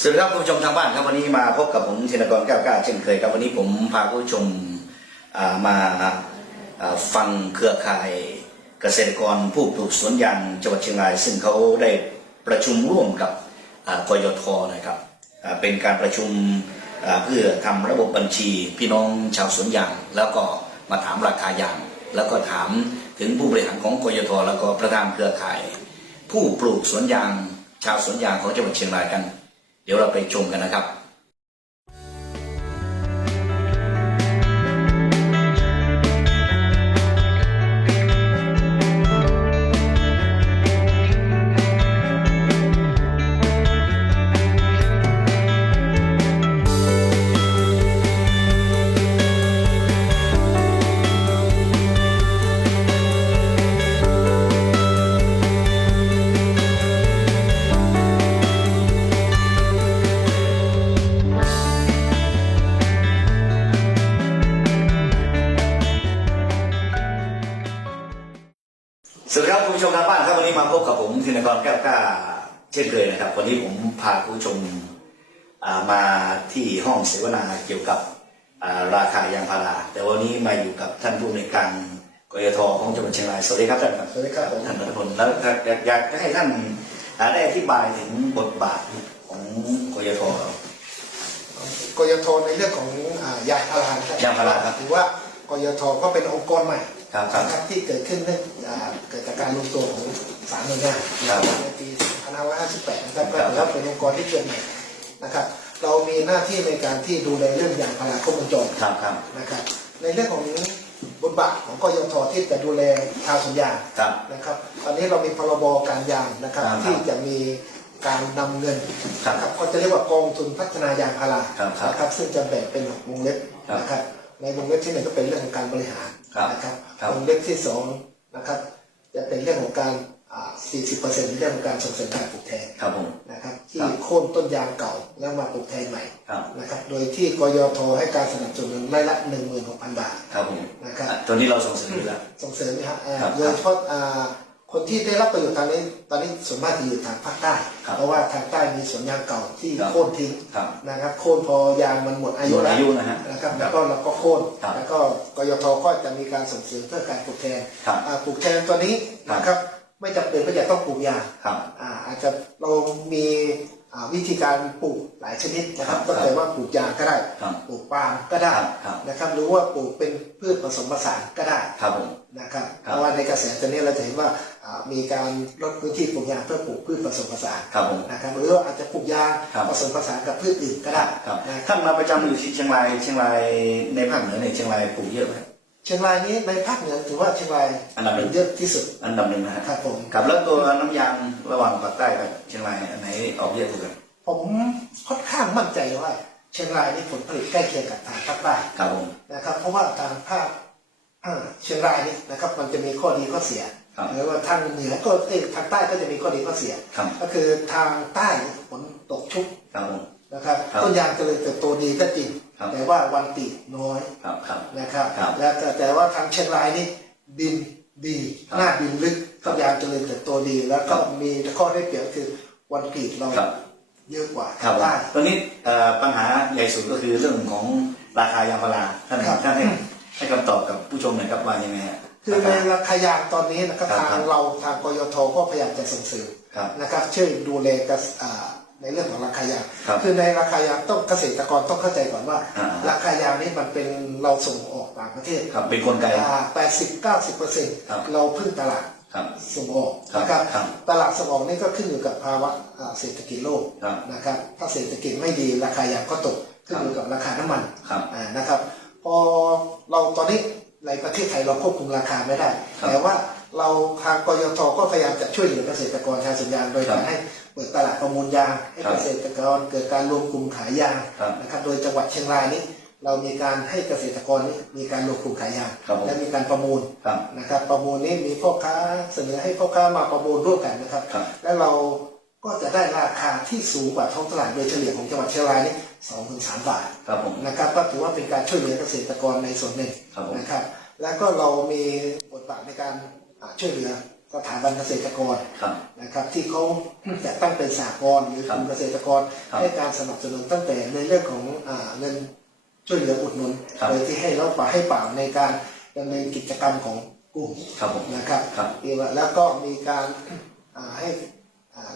สวัสดีครับคุณผู้ชมทางบ้านครับวันนี้มาพบกับผมธินกรแก้วกล้าเช่นเคยครับวันนี้ผมพาคุณผู้ชมมาฟังเครือข่ายเกษตรกรผู้ปลูกสวนยางจังหวัดเชียงราย ซึ่งเขาได้ประชุมร่วมกับกยทนะครับเป็นการประชุมเพื่อทำระบบบัญชีพี่น้องชาวสวนยาง แล้วก็มาถามราคายาง แล้วก็ถามถึงผู้บริหารของกยทแล้วก็ประธานเครือข่าย ผู้ปลูกสวนยางชาวสวนยางของจังหวัดเชียงรายกัน เดี๋ยวเราไปชมกันนะครับ สวัสดีครับคุณผู้ชมทางบ้านครับวันนี้มาพบกับผมธินกรแก้วกล้าเช่นเคยนะครับ วันนี้ผมพาคุณผู้ชมอ่ามาที่ห้องเสวนาเกี่ยวกับอ่าราคายางพาราแต่วันนี้มาอยู่กับท่านผู้ในวยการกยทของจังหวัดเชียงรายสวัสดีครับท่านครับสวัสดีครับผมท่านรัฐพลแล้วอยากอยากจะให้ท่านอ่าได้อธิบายถึงบทบาทของกยทเรากยทในเรื่องของอ่ายางพารานะครับยางพาราครับถือว่ากยทก็เป็นองค์กรใหม่ ครับครับนะครับที่เกิดขึ้นเนื่องอ่าเกิดจากการรวมตัวของสามหน่วยงานครับในปี2558นะครับก็ครับถือว่าเป็นองค์กรที่เกิดใหม่นะครับ เรามีหน้าที่ในการที่ดูแลเรื่องยางพาราครบวงจรครับครับนะครับ ในเรื่องของบทบาทของกยทที่จะดูแลชาวสวนยางครับ นะครับ ตอนนี้เรามีพรบการยางนะครับครับที่จะมีการนำเงินครับนะครับก็จะเรียกว่ากองทุนพัฒนายางพาราครับครับนะครับซึ่งจะแบ่งเป็นวงเล็บครับนะครับในวงเล็บที่หนึ่งก็เป็นเรื่องของการบริหารครับ นะครับครับ วงเล็บที่สองนะครับจะเป็นเรื่องของการอ่า40%เรื่องของการส่งเสริมการปลูกแทนครับผมนะครับที่ครับโค่นต้นยางเก่าแล้วมาปลูกแทนใหม่ครับนะครับโดยที่กยทให้การสนับสนุนไร่ละ16,000 บาทครับผมนะครับอะตัวนี้เราส่งเสริมอยู่แล้วส่งเสริมนะครับอ่าครับโดยเฉพาะอ่า คนที่ได้รับประโยชน์ตอนนี้ตอนนี้ส่วนมากจะอยู่ทางภาคใต้ ครับเพราะว่าทางใต้มีสวนยางเก่าที่ครับ โค่นทิ้งครับ นะครับ โค่นพอยางมันหมดอายุหมดแล้วอายุนะฮะนะครับครัแล้บวก็เราก็โค่นครับแล้วก็กยทก็จะมีการส่งเสริมเพื่อการปลูกแทนครับอ่าปลูกแทนตัวนี้ครับ นะครับไม่จำเป็นว่าจะต้องปลูกยางครับ อ่าอาจจะเรามีอ่าวิธีการปลูกหลายชนิดนะครับครับก็แต่ว่าปลูกยางก็ได้ ครับปลูกปาล์มก็ได้ครับครับ นะครับหรือว่าปลูกเป็นพืชผสมผสานก็ได้ ครับผม นะครับครับ เพราะว่าในกระแสตอนนี้เราจะเห็นว่าอ่า มีการลดพื้นที่ปลูกยางเพื่อปลูกพืชผสมผสานครับผมนะครับหรือว่าอาจจะปลูกยางครับผสมผสานกับพืชอื่นก็ได้ครับนะครับท่านมาประจำอยู่ที่เชียงรายเชียงรายในภาคเหนือในยเชียงรายปลูกเยอะไหมเชียงรายนี้ในภาคเหนือถือว่าเชียงรายอันดับหนึ่งเยอะที่สุดอันดับหนึ่งนะฮะครับผมกับแล้วตัวน้ำยางระหว่างภาคใต้กับเชียงรายอันไหนออกเยอะกว่ากันผมค่อนข้างมั่นใจว่าเชียงรายนี่ผลผลิตใกล้เคียงกับทางภาคใต้ครับผมนะครับ เพราะว่าทางภาคอ่าเชียงรายนี่นะครับมันจะมีข้อดีข้อเสียครับ หรือว่าทางเหนือก็เอ้ยทางใต้ก็จะมีข้อดีข้อเสีย ครับก็คือทางใต้ฝนตกชุกครับผม นะครับครับต้นยางเจริญเติบโตดีก็จริง ครับ แต่ว่าวันติดน้อยครับครับ นะครับ ครับแล้วแต่แต่ว่าทางเชียงรายนี่ดินดีครับหน้าดินลึกครัต้บนยางเจริญเติบโตดี แล้วก็ครับ มีข้อได้เปรียบคือวันกรีดเราครับเยอะกว่าครับใต้ ตอนนี้เอ่อปัญหาใหญ่สุดก็คือเรื่องของราคายางพาราท่านครับ ท่านให้ให้คำตอบกับผู้ชมหน่อยครับว่ายังไงฮะ คือในราคายางตอนนี้นะครับครับทางเราทางกยทก็พยายามจะส่งเสริมครับนะครับช่วยดูแลกระอ่าในเรื่องของราคายางครับคือในราคายางต้องเกษตรกรต้องเข้าใจก่อนว่าอ่าราคายางนี่มันเป็นเราส่งออกต่างประเทศครับเป็นกลไกแปดสิบเก้าสิบเปอร์เซ็นต์ครับเราพึ่งตลาดครับส่งออกครับนะครับครับตลาดส่งออกนี่ก็ขึ้นอยู่กับภาวะอ่าเศรษฐกิจโลกครับนะครับถ้าเศรษฐกิจไม่ดีราคายางก็ตกขึ้นอยู่กับราคาน้ำมันครับอ่านะครับพอเราตอนนี้ ในประเทศไทยเราควบคุมราคาไม่ได้ครับแต่ว่าเราทางกยทก็พยายามจะช่วยเหลือเกษตรกรชาวสวนยางโดยครับการให้เปิดตลาดประมูลยางให้ครับเกษตรกรเกิดการรวมกลุ่มขายยางครับนะครับโดยจังหวัดเชียงรายนี้เรามีการให้เกษตรกรนี้มีการรวมกลุ่มขายยางครับผมและมีการประมูลครับนะครับ ประมูลนี้มีพ่อค้าเสนอให้พ่อค้ามาประมูลร่วมกันนะครับครับแล้วเรา ก็จะได้ราคาที่สูงกว่าท้องตลาดโดยเฉลี่ยของจังหวัดเชียงรายนี่สองถึงสามบาทครับผมนะครับก็ถือว่าเป็นการช่วยเหลือเกษตรกรในส่วนหนึ่งครับผมนะครับ แล้วก็เรามีบทบาทในการอ่าช่วยเหลือสถาบันเกษตรกรครับนะครับ ที่เขาจะตั้งเป็นสหกรณ์หรือกลุ่มเกษตรกรครับให้การสนับสนุนตั้งแต่ในเรื่องของอ่าเงินช่วยเหลืออุดหนุนครับโดยที่ให้เราป่าให้เปล่าในการดำเนินกิจกรรมของกลุ่มครับผมนะครับครับแล้วก็มีการอ่าให้อ่า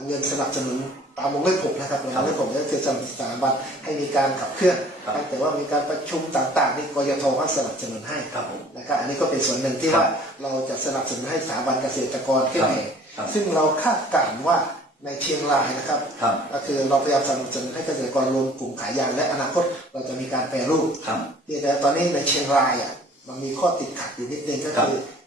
เงินสนับสนุนตามวงเล็บหกนะครับวงเล็บหกก็คือสถาบันให้มีการขับเคลื่อนครับแต่ว่ามีการประชุมต่างๆที่กยทก็สนับสนุนให้ครับผมนะครับอันนี้ก็เป็นส่วนหนึ่งที่ครับว่าเราจะสนับสนุนให้สถาบันเกษตรกรขึ้นแห่ครับซึ่งเราคาดการณ์ว่าในเชียงรายนะครับครับ ก็คือเราพยายามสนับสนุนให้เกษตรกรรวมกลุ่มขายยางและอนาคตเราจะมีการแปรรูปครับแต่ตอนนี้ในเชียงรายอะมันมีข้อติดขัดอยู่นิดนึงก็คืออ่า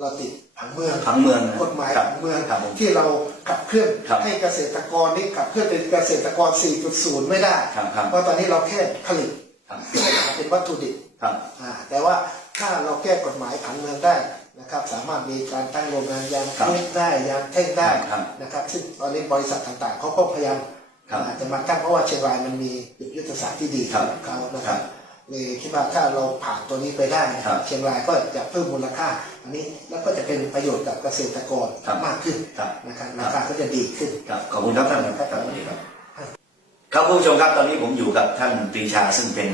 เราติดผังเมืองผังเมืองนะกฎหมายครับผังเมืองครับผมที่เราขับเคลื่อนครับให้เกษตรกรนี่ขับเคลื่อนเป็นเกษตรกร 4.0 ไม่ได้ ครับครับเพราะตอนนี้เราแค่ผลิตครับเป็นวัตถุดิบครับ อ่าแต่ว่าถ้าเราแก้กฎหมายผังเมืองได้นะครับ สามารถมีการตั้งโรงงานยางครับเท่งได้ยางเท่งได้ครับนะครับ ซึ่งตอนนี้บริษัทต่างๆเขาก็พยายามครับอาจจะมาตั้งเพราะว่าเชียงรายมันมียุทธศาสตร์ที่ดีครับ ของเขานะคครัรับบ เลยคิดว่าถ้าเราผ่านตัวนี้ไปได้นะคครัรับบเชียงรายก็จะเพิ่มมูลค่า อันนี้แล้วก็จะเป็นประโยชน์กับเกษตรกรครับมากขึ้นครับนะครับราคาก็จะดีขึ้นครับขอบคุณครับท่านครับสวัสดีครับครับคุณผู้ชมครับตอนนี้ผมอยู่กับท่านปรีชาซึ่งเป็น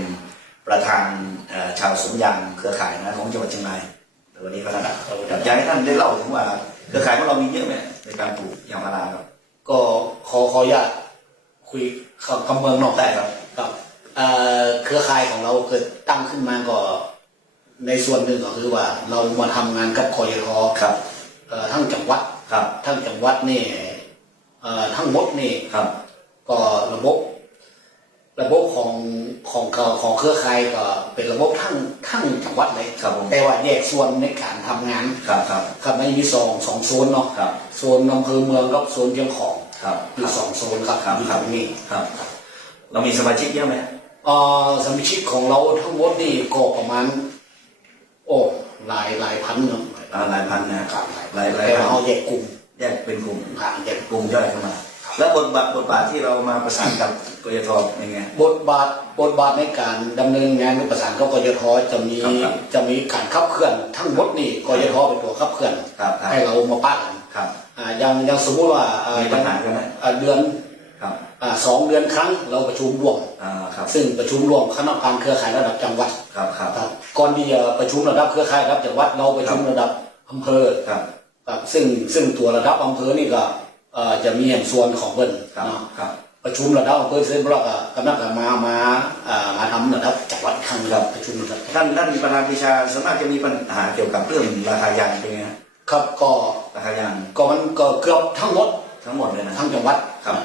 ประธานเอ่อชาวสวนยางเครือข่ายนะของจังหวัดเชียงรายสวัสดีครับท่านครับอยากให้ท่านได้เล่าถึงว่าเครือข่ายของเรามีเยอะไหมในการปลูกยางพาราครับก็ขอขออนุญาตคุยกับคำเมืองนอกได้ครับกับ เอ่อเครือข่ายของเราเกิดตั้งขึ้นมาก็ในส่วนหนึ่งก็คือว่าเรามาทำงานกับคอยทครับเอ่อทั้งจังหวัดครับทั้งจังหวัดนี่เอ่อทั้งหมดนี่ครับ ก็ระบบ ระบบของของของของเครือข่ายก็เป็นระบบทั้งทั้งจังหวัดเลยครับผมแต่ว่าแยกส่วนในการทำงานครับครับครับมันมีสองสองโซนเนาะครับโซนอำเภอเมืองกับโซนเชียงของครับอยู่สองโซนครับครับอยู่คตรับรงนี้ครับเรามีสมาชิกเยอะไหมเอ่อ สมาชิกของเราทั้งหมดนี่ก็ประมาณ โอ้หลายหลายพันเนาะอ่าหลายพันนะครับหลายหลายแต่พัว่านเราแยกกลุ่มแยกเป็นกลุ่มผ่านแยกกลุ่มย่อยเข้ามา แล้วบทบาทบทบาทที่เรามาประสานกับกยทเป็นไงบทบาทบทบาทในการดำเนินงานในประสานกับกยทจะมีครับครับจะมีการขับเคลื่อนทั้งหมดนี่กยทเป็นตัวขับเคลื่อนครับครับให้เรามาป้ากันครับอ่าอย่างอย่างสมมุติว่าอ่ามีปัญหากันไหมอ่าเดือน ครับอ่าสองเดือนครั้งเราประชุมร่วม อ่าครับซึ่งประชุมร่วมคณะกรรมการเครือข่ายระดับจังหวัดครับครับ ครับก่อนที่จะประชุมระดับเครือข่ายระดับจังหวัดเราประชุมระดับอำเภอครับ ครับซึ่งซึ่งตัวระดับอำเภอนี่ก็เอ่อจะมีอย่างส่วนของเบิ้นครับเนาะครับ ประชุมระดับอำเภอเสร็จแล้วก็กำลังมามาอ่ามาทำระดับจังหวัดอีกครั้งหนึ่งครับ ประชุมระดับจังหวัดท่านท่านประธานพิชาส่วนมากจะมีปัญหาเกี่ยวกับเรื่องราคายางเป็นไงฮะครับก็ราคายางก็มันก็เกือบทั้งหมดทั้งหมดเลยนะ ทั้งจังหวัดครับ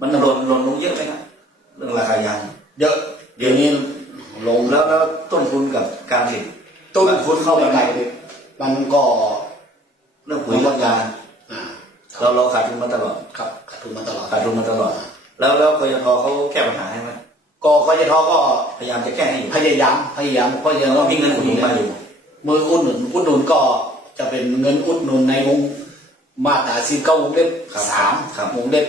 มันหล่นหล่นลงเยอะไหมครับเรื่องราคายางเยอะ เดี๋ยวนี้ลงแล้วแล้วต้นทุนกับการผลิตต้นทุนเข้าไปไกลเลยมันก็เรื่องปุ๋ยเรื่องยาอ่าเราเราขาดทุนมาตลอดครับขาดทุนมาตลอดขาดทุนมาตลอด แล้วแล้วกยทเขาแก้ปัญหาให้ไหมก็กยทก็พยายามจะแก้ให้อยู่พยายามพยายามเพราะยังแล้วก็มีเงินอุดหนุนมาอยู่มืออุดหนุนอุดหนุนก็จะเป็นเงินอุดหนุนในวงมาตราสี่เก้าวงเล็บครับสามครับวงเล็บ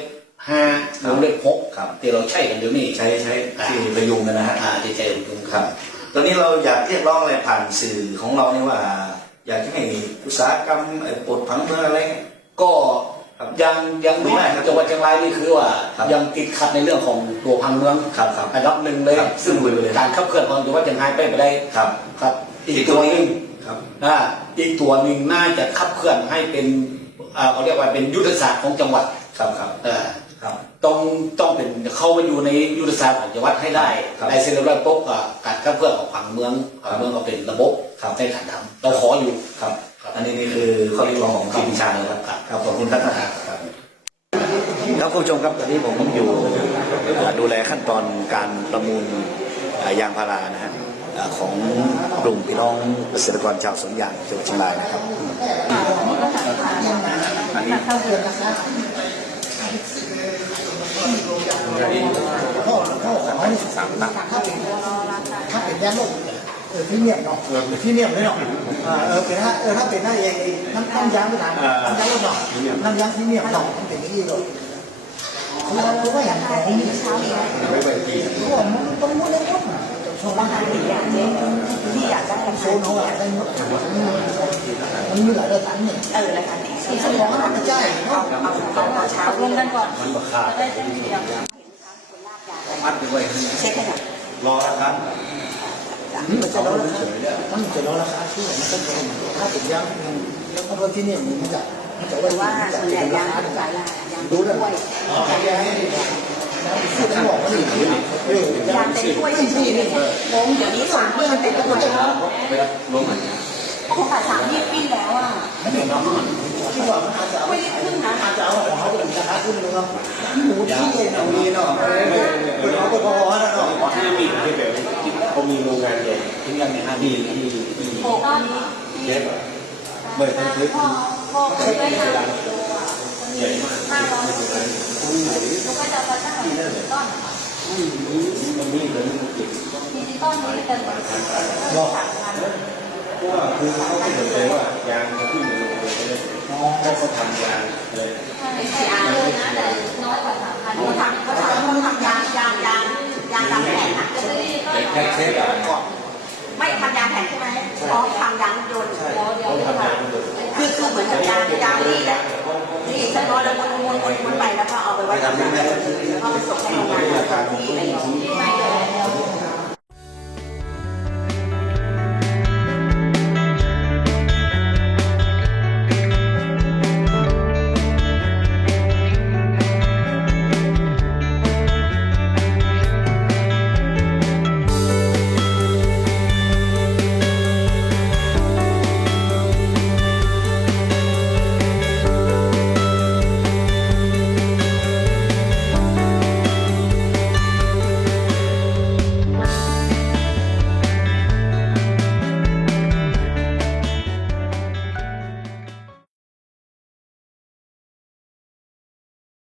ห้าครับวงเล็บหกครับที่เราใช้กันเดี๋ยวนี้ใช้ใช้ที่ประยุงกันนะฮะอ่าที่ใช้อุดหนุนครับ ตอนนี้เราอยากเรียกร้องอะไรผ่านสื่อของเราเนี่ยว่า อยากจะให้อุตสาหกรรมไอ้ปลดผังเมืองอะไรก็ครับยังยังไม่ได้ครับจังหวัดเชียงรายนี่คือว่าครับยังติดขัดในเรื่องของตัวพังเมืองครับครับอันดับหนึ่งเลยครับซึ่งคุยไปเลยการขับเคลื่อนของจังหวัดเชียงรายไปไม่ได้ครับครับ อีกตัวหนึ่งครับอ่าอีกตัวหนึ่งน่าจะขับเคลื่อนให้เป็นอ่าเขาเรียกว่าเป็นยุทธศาสตร์ของจังหวัดครับครับเอ่อ ครับ ต้องต้องเป็นเข้ามาอยู่ในยุทธศาสตร์ของจังหวัดให้ได้ครับได้เซ็นรับปุ๊บอะการขับเคลื่อนของผังเมืองผังเมืองก็เป็นระบบครับในการทำเราขออยู่ครับครับ อันนี้นี่คือข้อเรียกร้องของทีมวิชาเลยครับครับครับขอบคุณครับท่านครับครับครับคุณผู้ชมครับตอนนี้ผมอยู่ดูแลขั้นตอนการประมูลอ่ายางพารานะฮะอ่าของกลุ่มพี่น้องเกษตรกรชาวสวนยางจังหวัดเชียงรายนะครับ พ่อพ่อขอให้สามตักถ้าเป็นถ้าเป็นยาโลกเออที่เนียมเนาะเออที่เนียมเลยเนาะเออเป็นถ้าเออถ้าเป็นได้เองน้ำน้ำยางไม่ได้น้ำยางเนาะน้ำยางที่เนียมเนาะมันเป็นอย่างนี้เลยคือว่าคือว่าอย่างไรนี่เช้าเลยเพราะว่ามันต้องมุดเลยมุดช่วงล่างที่อยากเจ๊ที่อยากได้ราโซนเขาอะได้หมด มันมีหลายระดับเนี่ยเออราคาดีที่สมองมันกระจายเนาะเอาเอาเอาเช้าลงกันก่อนมันราคาดมัดไปไว้เช็คให้หน่อยรอละครับมันจะลดราคาถ้ามันจะรอลดราคาที่ไหนมันก็จะถ้าถึงยังยังเพราะที่นี่มันจะมันจะว่าส่วนใหญ่ยางหลายลายยางถ้วยพูดทั้งหมดมันอยู่ที่เออยางเป็นถ้วยที่นี่เนี่ยงงเดี๋ยวนี้สามเมื่อนเป็นถ้วยเวลาลงอะ โอ้โหสามยี่ปิ้นแล้วอะคิดว่ามันอาจจะไม่ได้ขึ้นนะอาจจะเอาของเขาเป็นราคาขึ้นเลยเนาะหมูที่เองเอาดีเนาะเป็นเขาเป็นพอแล้วเนาะถ้ามีที่แบบเขามีโรงงานใหญ่ที่งานในห้างที่ที่ที่โอ้ก้อนนี้เล็กอะเมื่อท่านซื้อพ่อพ่อเคยได้ทำใหญ่มากห้าร้อยลูกก็จะมาตั้งต้นมันมีเลยมันติดทีนี้ต้นนี้เป็นสามพันเพ ราะว่าคือเขาไม่สนใจว่ายางจะขึ้นหรือลงเลยเขาเขาทำยางเลยไออาร์เลยนะแต่น้อยกว่าสามพันเขาทำเขาทำเขาทำยางยางยางยางดำแผ่นอะแต่แค่เช็คอะไม่ทำยางแผ่นใช่ไหมอ๋อทำยางยนต์เขาทำยางมันเลยคือคือเหมือนกับยางยางนี่แหละนี่ฉันรอแล้ววนวนวนวนไปแล้วก็เอาไปไว้ยางแล้วก็ไปส่งให้โรงงานที่ไรอย่างนี้